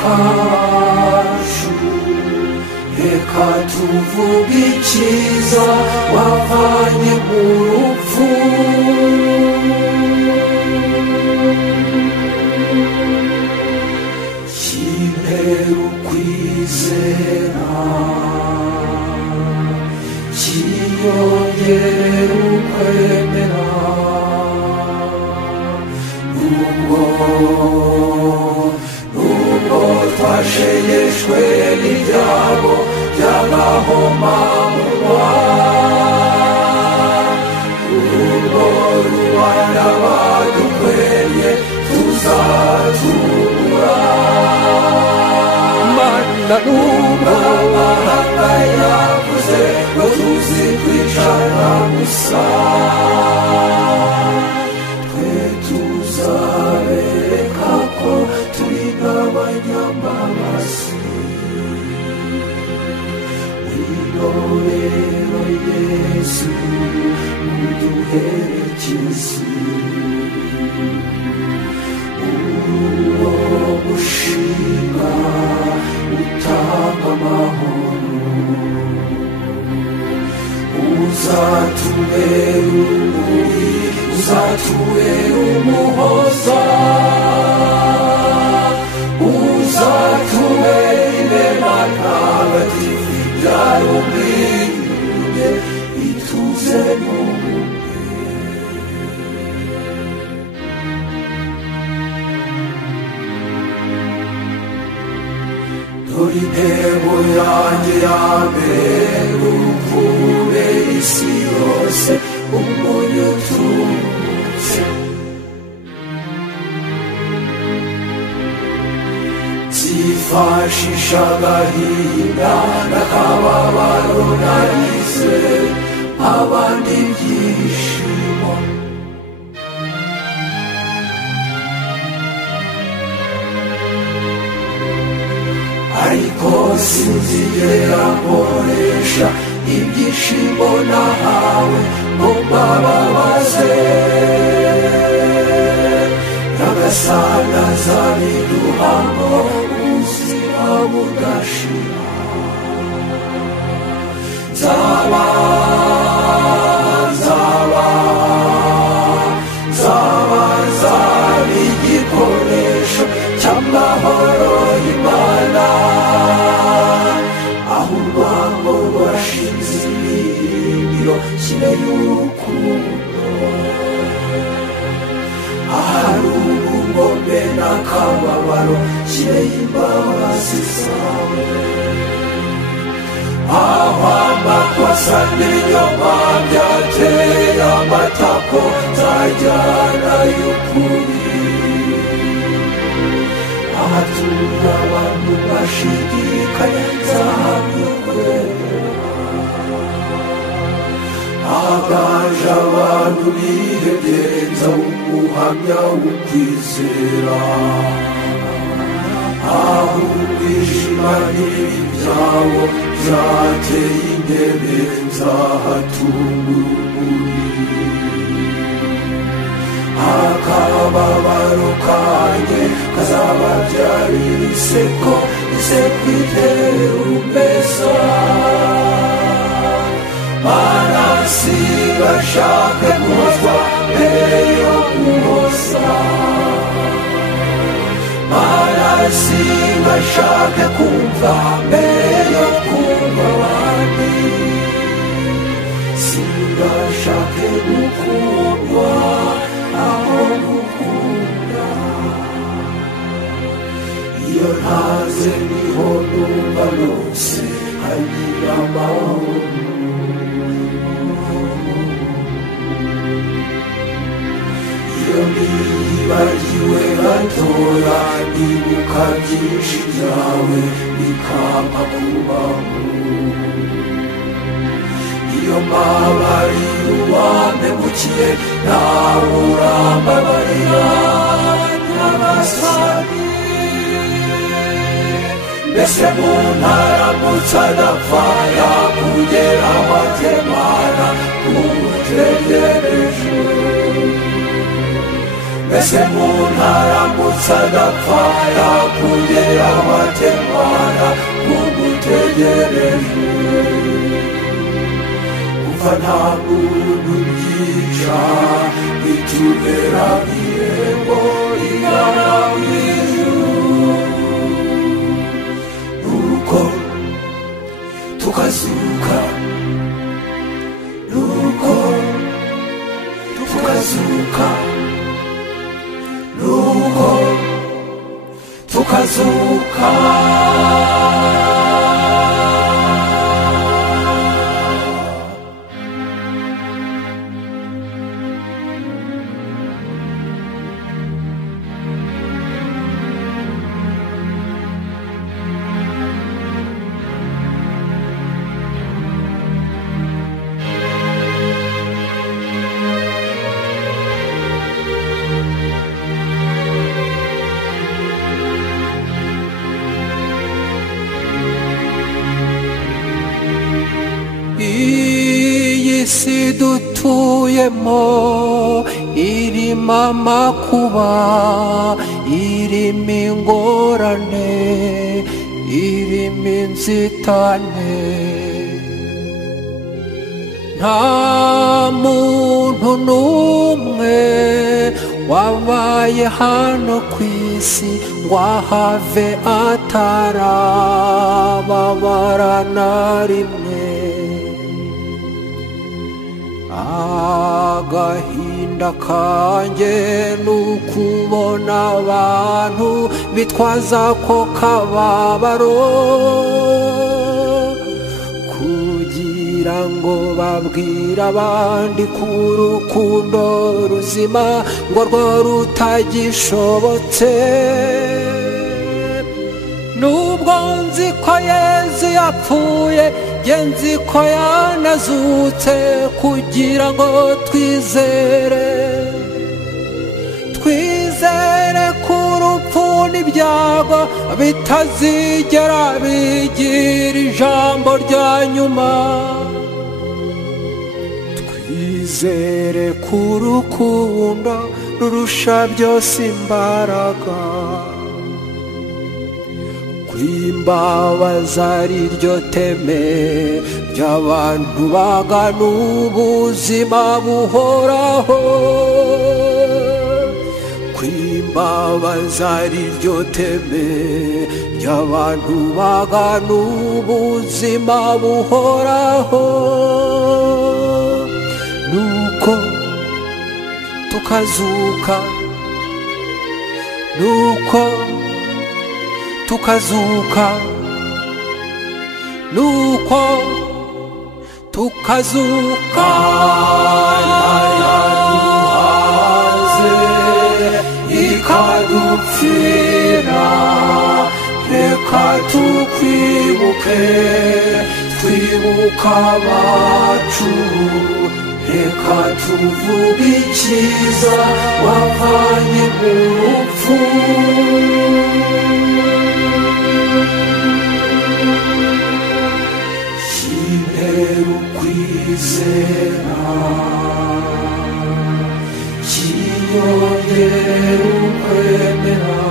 kacu reka tuvuge icyiza wavanye mu rupfu kimpera ukwizera kiyongere ukwemera nubwo twashegeshwe n'ibyago by'agahomamunwa urwo rubanda badukweye tuzatubura mana nubwo amahanga yavuze ngo tuzi kwicara gusa twe tuzabereka ko turi n'abanyambabazi rero yesu uduherekeze uwo mushinga utanga amahoro uzatubera urumuri uzatubera umuhoza uzatubera inema ntagatifu ibyara ubwiyunge ituze mu dore intego yanjye ya mbere ukubera isi yose umunyu ututse zifashisha agahinda n'akababaro nagize abandi ibyishimo ariko sinzigera nkoresha ibyishimo nahawe ngo mbababaze nyagasana zabiduhamo ubuzima budashira nzaba igikoresho cy'amahoro y'Imana aho urwango rwashinze ibirindiro kibe y'urukundo ahari ubugome n'akababaro kibe y'imbabazi zawe aho amakosa n'ibinyoma byateye amatako nzajyana y'ukuri ahatura abantu bashidikanya nzahamya ukwemera ahaganje abantu bihegenza umuhamya w'ukwizera aho umwijima n'ibibi byawo byateye intebe nzahatunga urumuri akababaro kanjye kazababyarira iseko iseko itera umbeza mana sigashake guhozwa mbere yo guhoza mana sigashake kumva mbere yo kumva abandi sigashake gukundwa aho gukunda iyo ntaze niho numva nose hagira amahoro iyo nibagiwe gatoya nibuka byinshi byawe bikampa kubaho iyo mbabarira uwampemukiye nawe urambabarira nyagasani mbese umuntu aramutse adapfa yakugeraho atemana umutegereje mbese umuntu aramutse adapfa yakugeraho nta muntu byica bitubera irembo rigana mu ijuru nuko tukazuka nuko tukazuka nuko tukazuka iyi si dutuyemo irimo amakuba irimo ingorane irimo inzitane nta muntu n'umwe wabaye hano ku isi ngo ahave atarababara na rimwe agahinda kanjye n'ukubona abantu bitwaza ko kababaro kugira ngo babwire abandi ko urukundo ruzima ngo rwo rutagishobotse nubwo nzi ko Yesu yapfuye nge nzi ko yanazutse kugira ngo twizere ko urupfu n'ibyago bitazigera bigira ijambo rya nyuma twizere ko urukundo rurusha byose imbaraga kwimbabaza ari ryo teme ry'abantu bagana ubuzima buhoraho kwimbabaza ari ryo teme ry'abantu bagana ubuzima buhoraho nuko tukazuka nuko tukazuka nuko tukazuka yaduhaze ikadupfira reka tukwibuke twibuka abacu reka tuvuge icyiza wavanye mu rupfu kinteru kwizera kinyongera ukwemera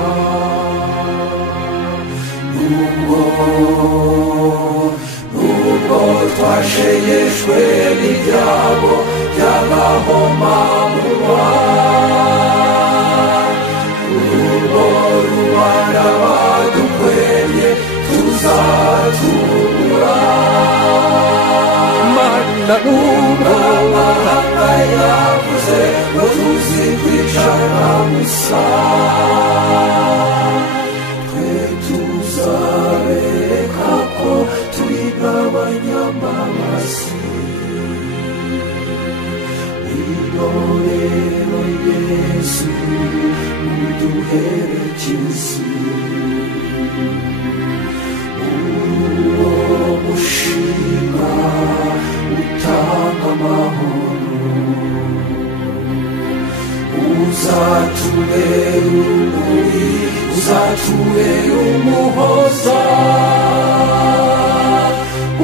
nubwo twashegeshwe n'ibyago by'agahomamunwa nubwo rubanda badukweye tuzatura mana nubwo amahanga yavuze ngo tuzi kwicara gusa twe tuzabereka ko turi n'abanyamabasi rero Yesu uduherekeze uwo mushinga utanga amahoro uzatubera urumuri uzatubera umuhoza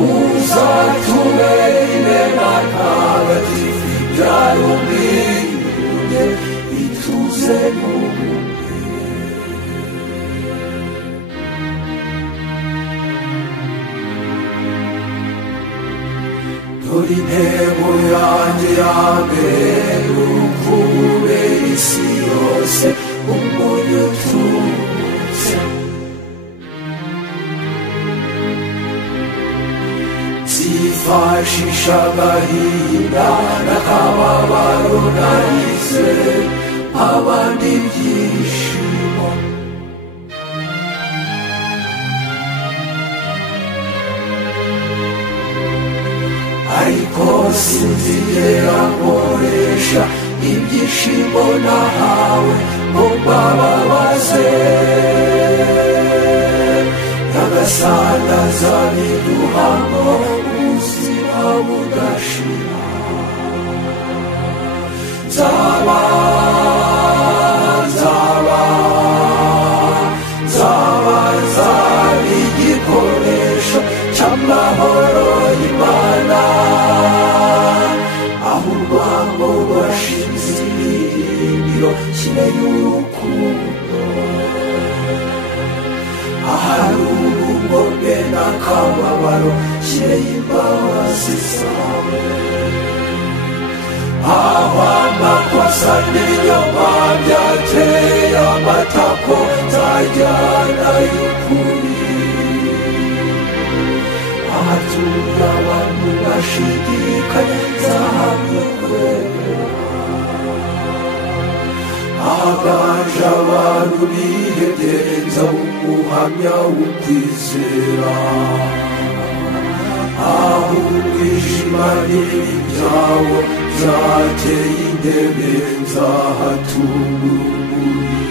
uzatubera inema ntagatifu ibyara ubwiyunge ituze n'ubumwe uri ntego yanjye ya mbere ukubera isi yose umunyu ututse zifashisha agahinda n'akababaro narize abandi ibyishimo ariko sinzigera nkoresha ibyishimo nahawe ngo mbababaze Nyagasani azabiduhamo ubuzima budashira nzaba igikoresho cy'amahoro y'Imana aho urwango rwashinze ibirindiro kire y'urukundo ahari ubugome n'akababaro kire y'imbabazi zawe aho amakosa n'inyoma byateye amatako nzajyana y'ukuri ahatuye abantu bashidikanya nzahamya kwera ahaganje abantu bihebye nzawumuhamya w'ukwizera aho umwijima n'ibibi byawo byateye intebe nzahatura urumuri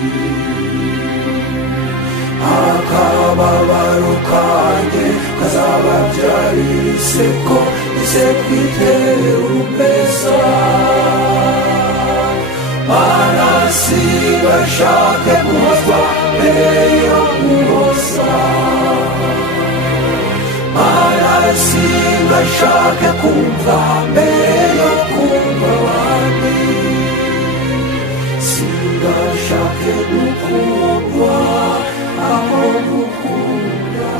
akababaro kanjye kazababyarira iseko ize kwitera urumeza Manasi bashake guhozwa mbere yo guhoza Manasi bashake kumva mbere yo kumva abandi singashake gukundwa aho gukunda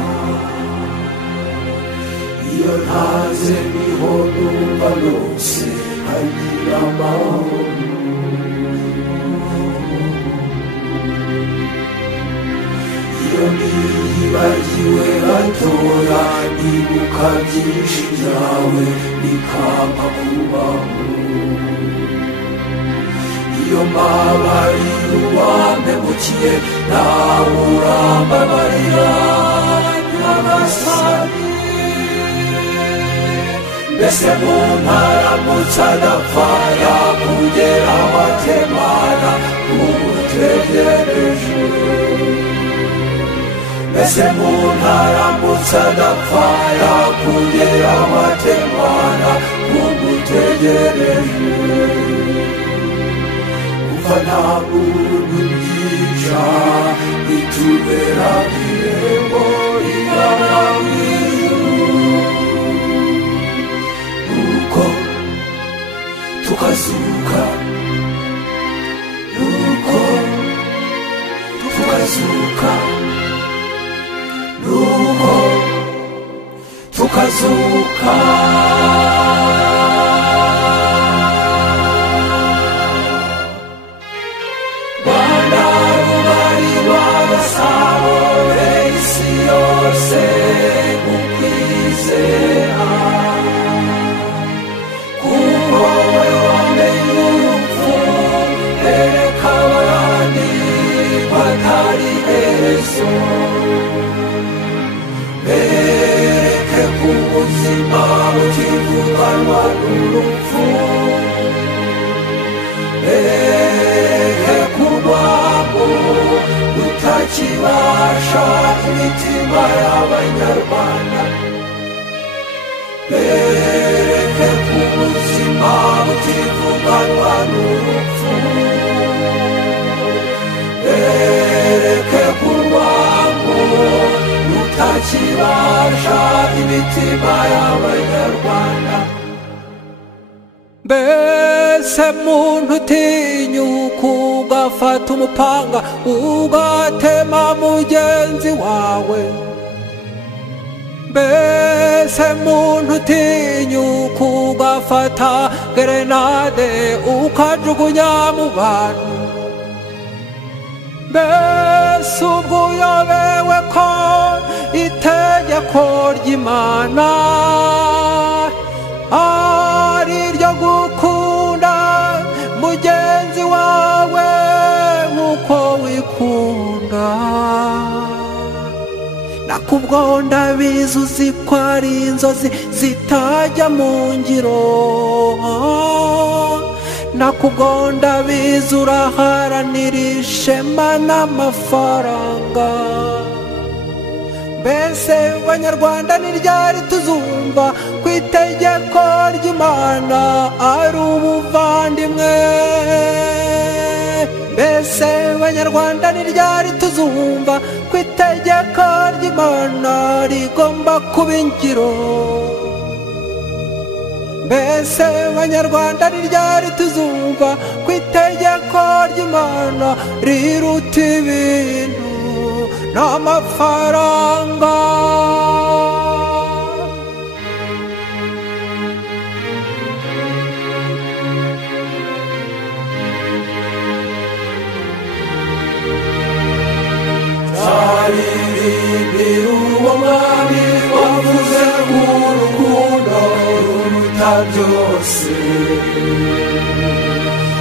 iyo ntaze niho numva nose hagira amahoro iyo niyibagiwe gatoya nibuka byinshi byawe bikampa kubaho iyo mbabarira uwampemukiye nawe urambabarira Nyagasani mbese muntaramutse adapfa yakugera watemana umutegereje mbese muntaramutse adapfa yakugera watemana umutegereje kuva nta muntu byica bitubera irembo rigana mw'ijuru nuko tukazuka nuko tukazuka nuko tukazuka Bwana rubari rw'agasabo isi yose ukwizera kuko wowe wamenye urupfu ereka abandi batari hezo bereke ku buzima butivuganwa n'urupfu bereke ku rwabo rutakibasha imitima y'abanyarwanda bereke ku buzima butivuganwa n'urupfu bereke ku rwabo rutakibasha imitima y'abanyarwanda mbese muntu utinyuka ugafata umupanga ugatema mugenzi wawe mbese muntu utinyuka ugafata gerenade ukajugunya mu bantu. Mbese ubwo uyobewe ko itegeko ry'Imana ari iryo gukunda mugenzi wawe nk'uko wikunda. Nakubwo ndabizi uzi ko ari inzozi zitajya mu ngiro, nakubwo ndabizi uraharanira ishema n'amafaranga. Mbese banyarwanda ni ryari tuzumva ku itegeko ry'Imana ari ubuvandimwe? Mbese banyarwanda ni ryari tuzumva ku itegeko ry'Imana rigomba kuba ingiro? Mbese banyarwanda ni ryari tuzumva ku itegeko ry'Imana riruta ibintu n'amafaranga? Zaririmbira uwo mwami wavuze urukundo ruruta byose.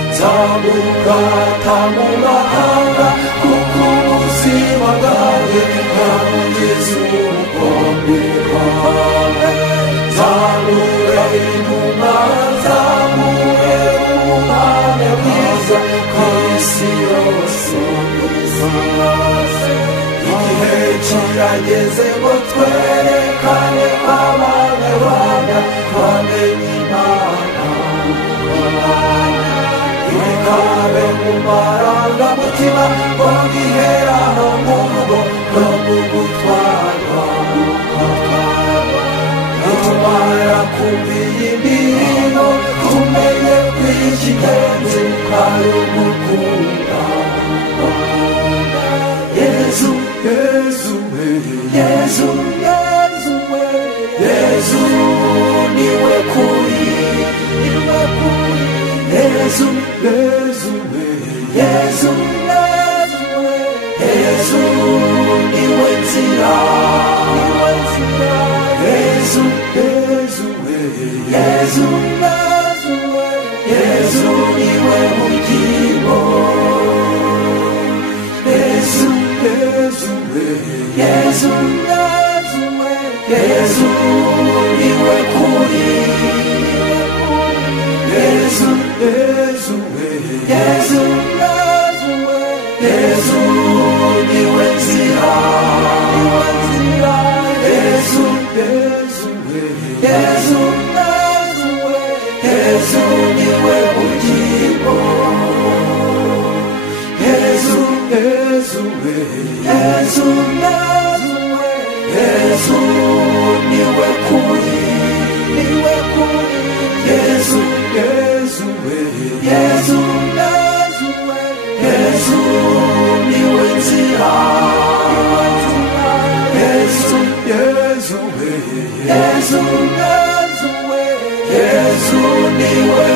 Nzamurata mu mahanga kuko ubuzima bwanjye bwamugeze ubukombe bwawe. Nzamure inuma, nzamure ubuhamya bwiza ku isi yose. Igihe kirageze ngo twerekane abanyarwanda bamenye Imana. Ibikabe mu marangamutima ngo biheraho mu rugo no mu gutwarwa. Nitumara kumva iyi ndirimbo tumenye ko icy'ingenzi ari ugukunda. Yezu, Yezu, Yezu, Yezu, Yezu niwe kuri, niwe kuri. Yezu, Yezu, Yezu, Yezu niwe nzira, niwe nzira. Yezu, Yezu, Yezu, Yezu niwe bugingo. Yezu, Yezu, Yezu, Yezu niwe kuri. Yezu, Yezu, Yezu, Yezu niwe nzira, niwe nzira. Yezu, Yezu, Yezu, Yezu niwe bugingo. Yezu, Yezu, Yezu, Yezu niwe kuri, niwe kuri. Yezu, Yezu, Yezu, Yezu niwe nzira, niwe nzira. Yezu, Yezu, Yezu, Yezu niwe